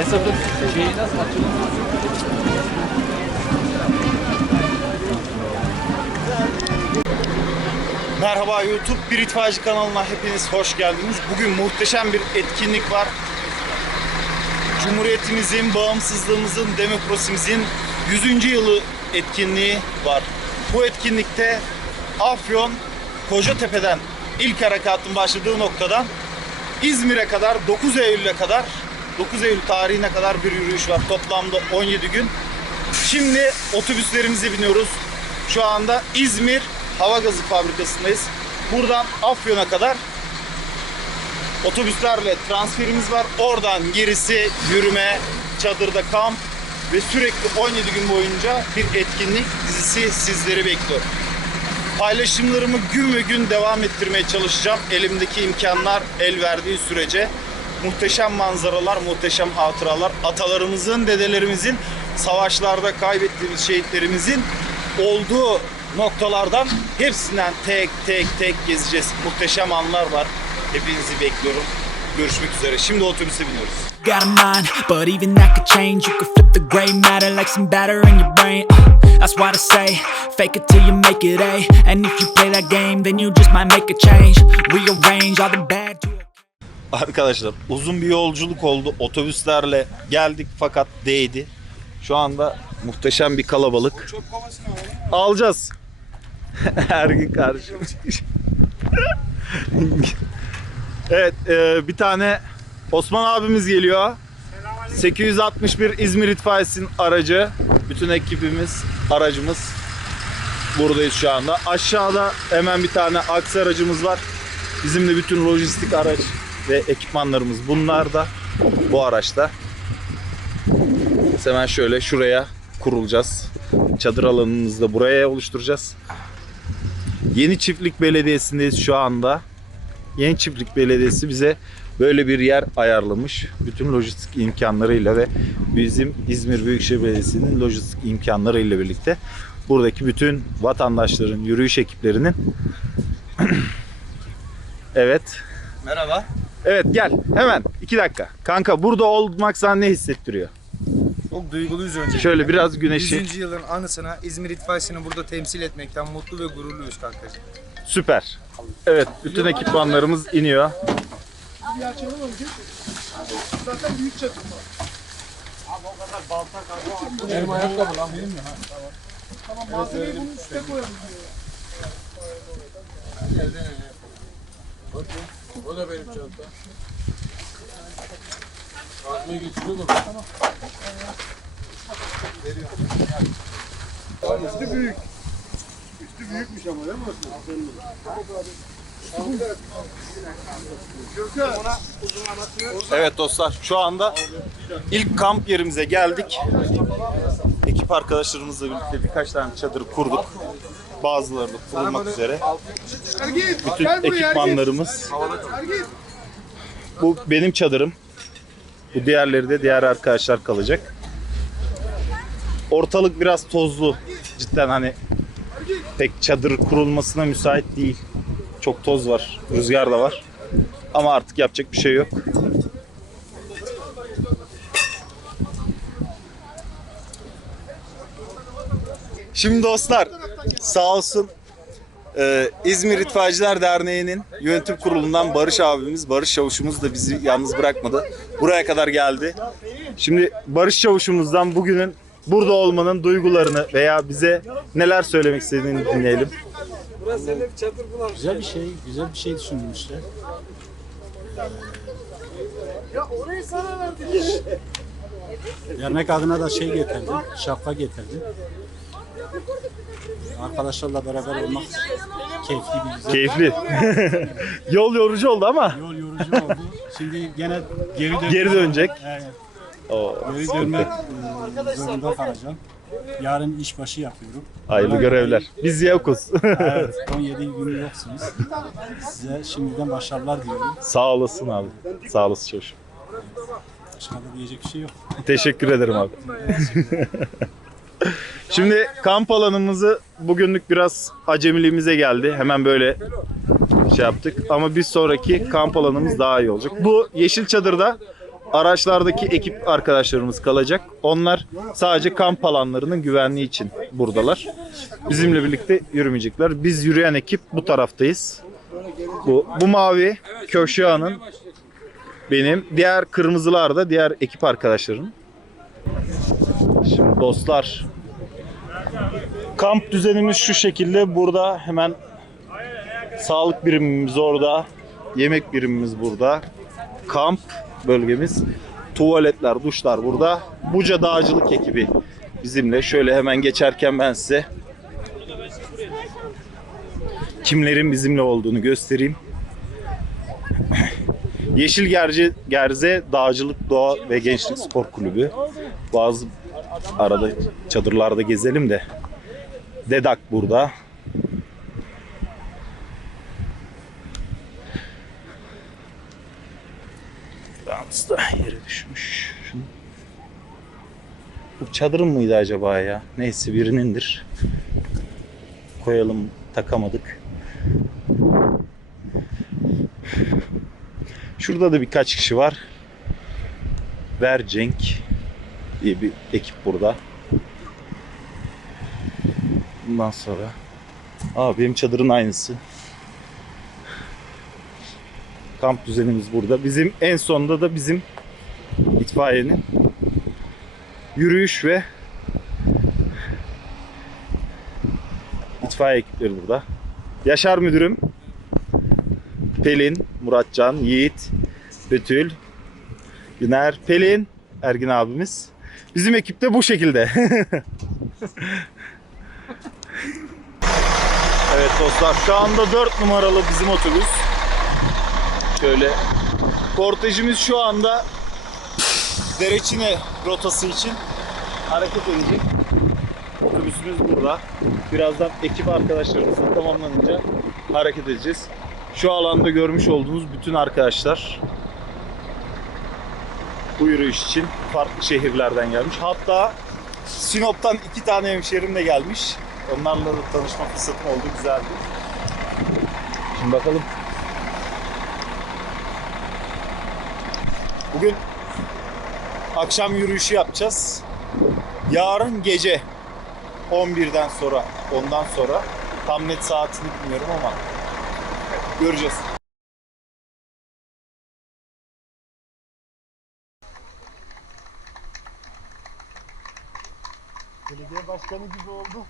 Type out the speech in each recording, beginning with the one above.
Esot'un şeyi nasıl açılıyor? Merhaba YouTube Bir İtfaiyeci kanalına hepiniz hoş geldiniz. Bugün muhteşem bir etkinlik var. Cumhuriyetimizin, bağımsızlığımızın, demokrasimizin 100. yılı etkinliği var. Bu etkinlikte Afyon, Kocatepe'den ilk harekatın başladığı noktadan İzmir'e kadar 9 Eylül'e kadar 9 Eylül tarihine kadar bir yürüyüş var. Toplamda 17 gün. Şimdi otobüslerimize biniyoruz. Şu anda İzmir Hava Gazı Fabrikası'ndayız. Buradan Afyon'a kadar otobüslerle transferimiz var. Oradan gerisi yürüme, çadırda kamp ve sürekli 17 gün boyunca bir etkinlik dizisi sizleri bekliyor. Paylaşımlarımı gün ve gün devam ettirmeye çalışacağım. Elimdeki imkanlar el verdiği sürece muhteşem manzaralar, muhteşem hatıralar, atalarımızın, dedelerimizin savaşlarda kaybettiğimiz şehitlerimizin olduğu noktalardan hepsinden tek tek tek gezeceğiz. Muhteşem anlar var. Hepinizi bekliyorum. Görüşmek üzere. Şimdi otobüse biniyoruz. got a mind, but even that could change. You could flip the gray matter like some batter in your brain. Uh, That's why I say, fake it till you make it A. And if you play that game, then you just might make a change. Rearrange all the bad to Arkadaşlar uzun bir yolculuk oldu. Otobüslerle geldik fakat değdi. Şu anda muhteşem bir kalabalık. Alacağız. Her gün karşı. evet e, bir tane Osman abimiz geliyor. 861 İzmir İtfaiyesi'nin aracı. Bütün ekibimiz, aracımız buradayız şu anda. Aşağıda hemen bir tane aksi aracımız var. Bizim de bütün lojistik araç ve ekipmanlarımız bunlar da bu araçta. Biz hemen şöyle şuraya kurulacağız. Çadır alanımızı da buraya oluşturacağız. Yeni Çiftlik Belediyesi'ndeyiz şu anda. Yeni Çiftlik Belediyesi bize böyle bir yer ayarlamış. Bütün lojistik imkanlarıyla ve bizim İzmir Büyükşehir Belediyesi'nin lojistik imkanlarıyla birlikte buradaki bütün vatandaşların, yürüyüş ekiplerinin evet Merhaba. Evet gel hemen iki dakika. Kanka burada olmak sana ne hissettiriyor? Çok duyguluyuz önce. Şöyle biraz güneşi. 100. yılın anısına İzmir İtfaiyesi'ni burada temsil etmekten mutlu ve gururluyuz kankacığım. Süper. Evet bütün ekipmanlarımız iniyor. Bir açalım önce. Zaten büyük çatım var. Abi o kadar balta kanka. Benim ayakkabı lan benim mi? Ha, tamam. Tamam malzemeyi bunun üstüne koyalım diyor. Gel dene. Bakın. O da benim çanta. Ağzına geçiyor mu? Tamam. Veriyorum. Üstü büyük. Üstü büyükmüş ama değil mi Aferin. Evet dostlar şu anda ilk kamp yerimize geldik. Ekip arkadaşlarımızla birlikte birkaç tane çadırı kurduk. Bazıları da kurulmak üzere. Bütün ekipmanlarımız. Bu benim çadırım. Bu diğerleri de diğer arkadaşlar kalacak. Ortalık biraz tozlu. Cidden hani pek çadır kurulmasına müsait değil. Çok toz var. Rüzgar da var. Ama artık yapacak bir şey yok. Şimdi dostlar sağ olsun e, İzmir İtfaiyeciler Derneği'nin yönetim kurulundan Barış abimiz, Barış Çavuşumuz da bizi yalnız bırakmadı. Buraya kadar geldi. Şimdi Barış Çavuşumuzdan bugünün burada olmanın duygularını veya bize neler söylemek istediğini dinleyelim. Güzel bir şey, güzel bir şey düşünmüşler. Dernek adına da şey getirdim, şapka getirdim. Arkadaşlarla beraber olmak keyifli bir güzel. Keyifli. Yol yorucu oldu ama Yol yorucu oldu. Şimdi gene geri dön. Geri dönecek. Evet, o, geri dönmek e, zorunda kalacağım. Yarın işbaşı yapıyorum. hayırlı görevler. Biz yokuz. Evet, 17 gün yoksunuz. Size şimdiden başarılar diliyorum. Sağ olasın abi. Sağ olasın çocuğum. Başka da diyecek bir şey yok. Teşekkür ederim abi. Şimdi kamp alanımızı bugünlük biraz acemiliğimize geldi. Hemen böyle şey yaptık. Ama bir sonraki kamp alanımız daha iyi olacak. Bu yeşil çadırda araçlardaki ekip arkadaşlarımız kalacak. Onlar sadece kamp alanlarının güvenliği için buradalar. Bizimle birlikte yürümeyecekler. Biz yürüyen ekip bu taraftayız. Bu, bu mavi Köşeğan'ın benim. Diğer kırmızılar da diğer ekip arkadaşlarım. Şimdi dostlar kamp düzenimiz şu şekilde. Burada hemen sağlık birimimiz orada. Yemek birimimiz burada. Kamp bölgemiz. Tuvaletler, duşlar burada. Buca Dağcılık ekibi bizimle. Şöyle hemen geçerken ben size kimlerin bizimle olduğunu göstereyim. Yeşil Gerce, Gerze Dağcılık Doğa ve Gençlik Spor Kulübü. Bazı arada çadırlarda gezelim de. Dedak burada. Yalnız da yere düşmüş. Bu çadırın mıydı acaba ya? Neyse birinindir. Koyalım takamadık. Şurada da birkaç kişi var. Vercenk diye bir ekip burada. Bundan sonra Aa benim çadırın aynısı. Kamp düzenimiz burada. Bizim en sonda da bizim itfaiyenin yürüyüş ve itfaiye ekipleri burada. Yaşar müdürüm, Pelin, Muratcan, Yiğit, Betül, Güner, Pelin, Ergin abimiz. Bizim ekipte bu şekilde. evet dostlar şu anda 4 numaralı bizim otobüs. Şöyle kortejimiz şu anda Dereçine rotası için hareket edecek. Otobüsümüz burada. Birazdan ekip arkadaşlarımızla tamamlanınca hareket edeceğiz. Şu alanda görmüş olduğunuz bütün arkadaşlar bu yürüyüş için farklı şehirlerden gelmiş. Hatta Sinop'tan iki tane hemşerim de gelmiş. Onlarla da tanışma fırsatım oldu. Güzeldi. Şimdi bakalım. Bugün akşam yürüyüşü yapacağız. Yarın gece 11'den sonra, ondan sonra tam net saatini bilmiyorum ama göreceğiz. Belediye başkanı gibi oldu.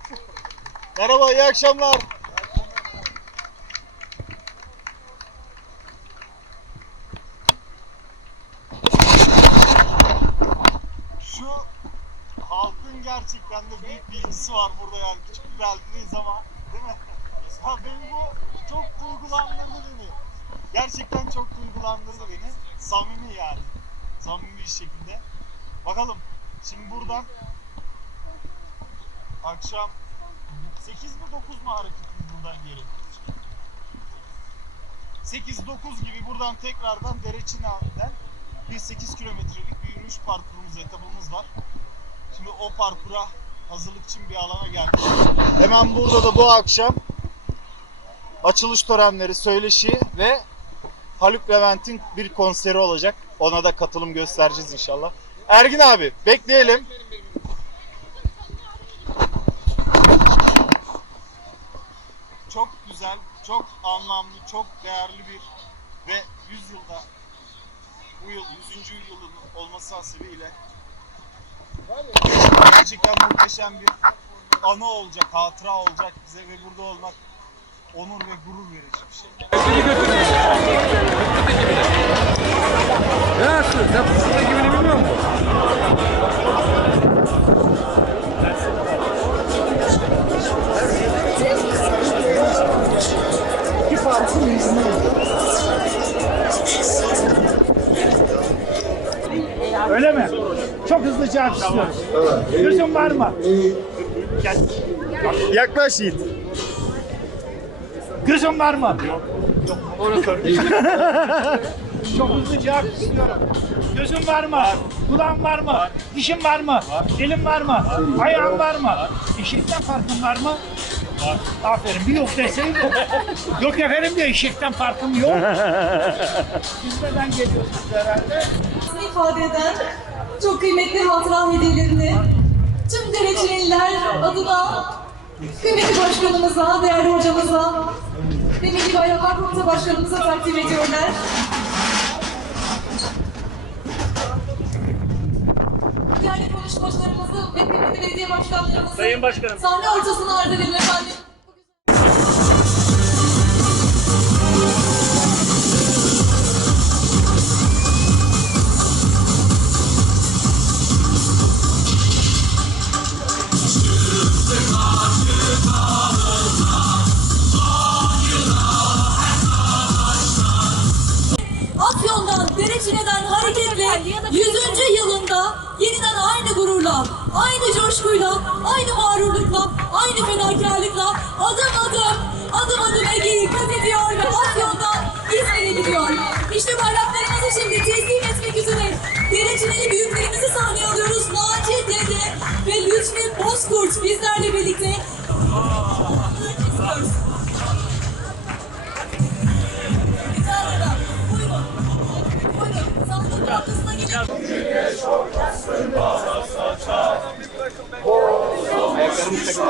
Merhaba, iyi akşamlar. Şu halkın gerçekten de büyük bilgisi var burada yani küçük bir beldedeyiz ama değil mi? Ya benim bu çok duygulandırdı beni. Gerçekten çok duygulandırdı beni. Samimi yani. Samimi bir şekilde. Bakalım şimdi buradan akşam 8 mi 9 mu hareketimiz buradan geri? 8-9 gibi buradan tekrardan Dereçina'dan bir 8 kilometrelik bir yürüyüş parkurumuz, etabımız var. Şimdi o parkura hazırlık için bir alana geldik. Hemen burada da bu akşam açılış törenleri, söyleşi ve Haluk Levent'in bir konseri olacak. Ona da katılım göstereceğiz inşallah. Ergin abi bekleyelim. Çok güzel, çok anlamlı, çok değerli bir ve 100 yılda bu yıl 100. yılın olması hasebiyle gerçekten muhteşem bir anı olacak, hatıra olacak bize ve burada olmak onur ve gurur verici bir şey. Gözün var mı? Gel. Yaklaş Yiğit. Gözün var mı? Çok hızlı cevap istiyorum. Gözün var mı? Kulağın var mı? Dişin var mı? Elin var mı? Ayağın var mı? Eşekten farkın var mı? Var. Aferin. Bir yok deseydin. yok efendim diyor eşekten farkım yok. Siz neden geliyorsunuz herhalde? ifade eden çok kıymetli hatıra hediyelerini tüm dereceliler adına kıymetli başkanımıza, değerli hocamıza ve Milli Bayramlar Komitesi Başkanımıza takdim ediyorlar. Değerli konuşmacılarımızı ve belediye başkanlarımızı Sayın Başkanım. sahne ortasına arz edelim efendim. some technology.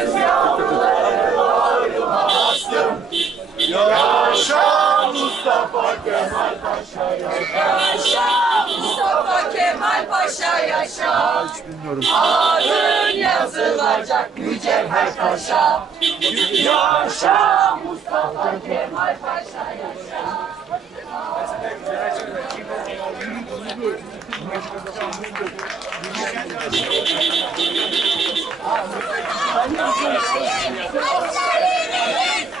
yani. Mustafa Kemal Paşa yaşa. Adın yazılacak mücevher taşa. Yaşa Mustafa Kemal Paşa yaşa. Askerleriyiz! Mustafa Kemal'in askerleriyiz!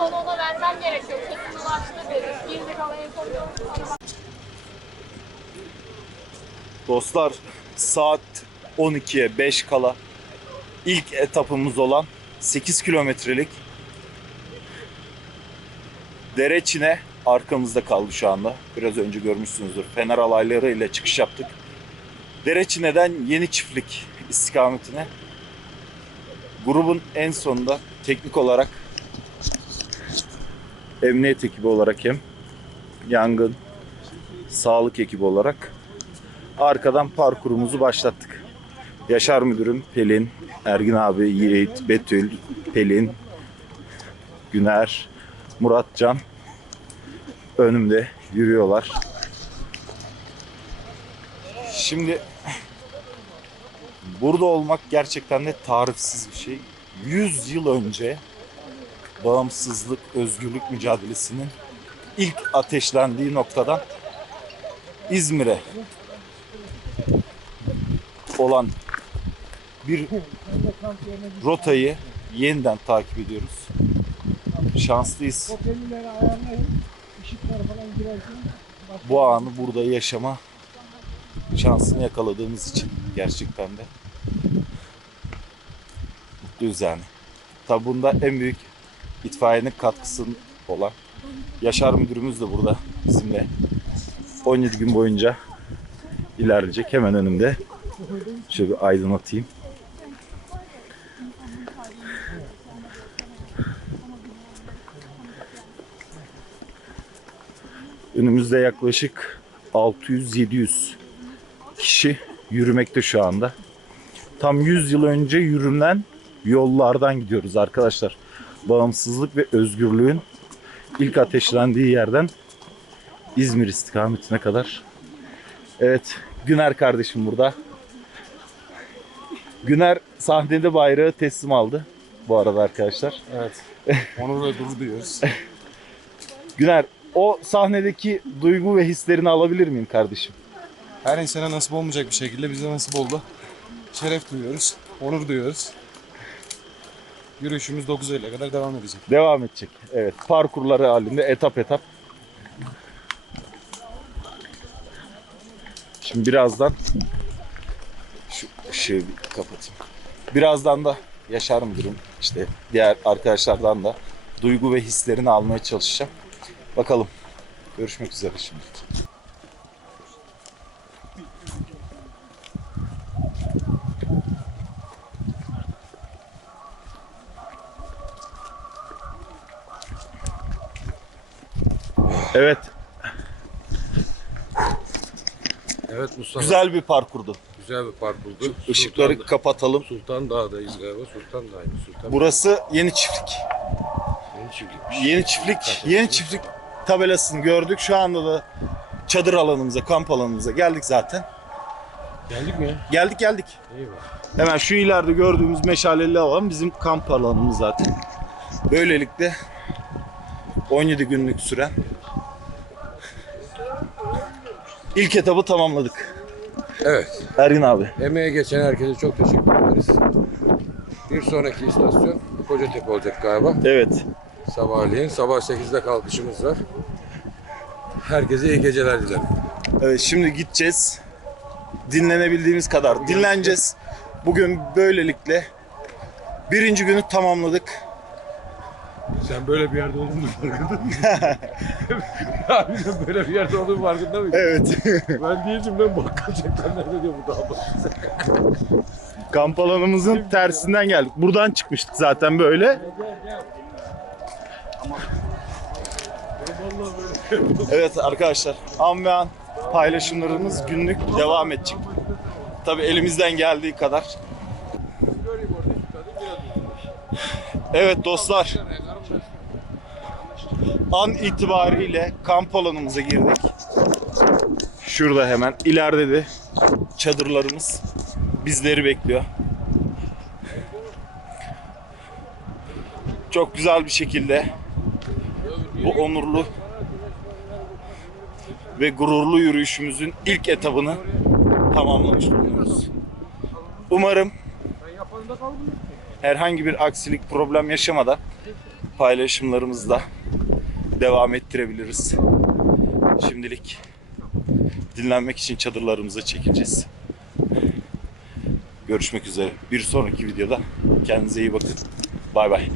onu ona vermem gerekiyor. Kesin ulaştı en son Dostlar saat 12'ye 5 kala ilk etapımız olan 8 kilometrelik Dereçine arkamızda kaldı şu anda. Biraz önce görmüşsünüzdür. Fener alayları ile çıkış yaptık. Dereçine'den Yeni Çiftlik istikametine grubun en sonunda teknik olarak emniyet ekibi olarak hem yangın sağlık ekibi olarak arkadan parkurumuzu başlattık. Yaşar müdürüm Pelin, Ergin abi, Yiğit, Betül, Pelin, Güner, Muratcan önümde yürüyorlar. Şimdi burada olmak gerçekten de tarifsiz bir şey. 100 yıl önce bağımsızlık, özgürlük mücadelesinin ilk ateşlendiği noktadan İzmir'e olan bir rotayı yeniden takip ediyoruz. Şanslıyız. Bu anı burada yaşama şansını yakaladığımız için gerçekten de mutluyuz yani. Tabi bunda en büyük itfaiyenin katkısı olan Yaşar müdürümüz de burada bizimle 17 gün boyunca ilerleyecek hemen önümde. Şöyle bir aydınlatayım. Önümüzde yaklaşık 600-700 kişi yürümekte şu anda. Tam 100 yıl önce yürünen yollardan gidiyoruz arkadaşlar. Bağımsızlık ve özgürlüğün ilk ateşlendiği yerden İzmir istikametine kadar. Evet, Güner kardeşim burada. Güner sahnede bayrağı teslim aldı bu arada arkadaşlar. Evet. Onur ve gurur duyuyoruz. Güner, o sahnedeki duygu ve hislerini alabilir miyim kardeşim? Her insana nasip olmayacak bir şekilde bize nasip oldu. Şeref duyuyoruz. Onur duyuyoruz. Yürüyüşümüz 9 Eylül'e kadar devam edecek. Devam edecek. Evet, parkurları halinde etap etap. Şimdi birazdan şu ışığı bir kapatayım. Birazdan da Yaşar müdürüm işte diğer arkadaşlardan da duygu ve hislerini almaya çalışacağım. Bakalım. Görüşmek üzere şimdi. Evet, Evet Mustafa. güzel bir parkurdu. Güzel bir parkurdu. Işıkları Sultan, kapatalım. Sultan Dağ'dayız galiba. Sultan Dağ'ydı. Sultan Burası Yeni Çiftlik. Yeni çiftlikmiş. Yeni Çiftlik, Yeni Çiftlik tabelasını gördük. Şu anda da çadır alanımıza, kamp alanımıza geldik zaten. Geldik mi? Geldik geldik. Eyvah. Hemen şu ileride gördüğümüz meşaleli alan bizim kamp alanımız zaten. Böylelikle 17 günlük süren ilk etabı tamamladık. Evet. Ergin abi. Emeğe geçen herkese çok teşekkür ederiz. Bir sonraki istasyon Kocatepe olacak galiba. Evet. Sabahleyin. Sabah 8'de kalkışımız var. Herkese iyi geceler dilerim. Evet şimdi gideceğiz. Dinlenebildiğimiz kadar dinleneceğiz. Bugün böylelikle birinci günü tamamladık. Sen böyle bir yerde olduğunu farkında mısın? Harbiden böyle bir yerde olduğunu farkında mısın? Evet. Ben diyeceğim ben bakkal çekten nerede diyor bu dağ Kamp alanımızın tersinden geldik. Buradan çıkmıştık zaten böyle. Evet arkadaşlar, an ve an paylaşımlarımız günlük devam edecek. Tabii elimizden geldiği kadar. Evet dostlar, an itibariyle kamp alanımıza girdik. Şurada hemen ileride de çadırlarımız bizleri bekliyor. Çok güzel bir şekilde bu onurlu ve gururlu yürüyüşümüzün ilk etabını tamamlamış bulunuyoruz. Umarım herhangi bir aksilik, problem yaşamadan paylaşımlarımızla devam ettirebiliriz. Şimdilik dinlenmek için çadırlarımıza çekileceğiz. Görüşmek üzere. Bir sonraki videoda kendinize iyi bakın. Bay bay.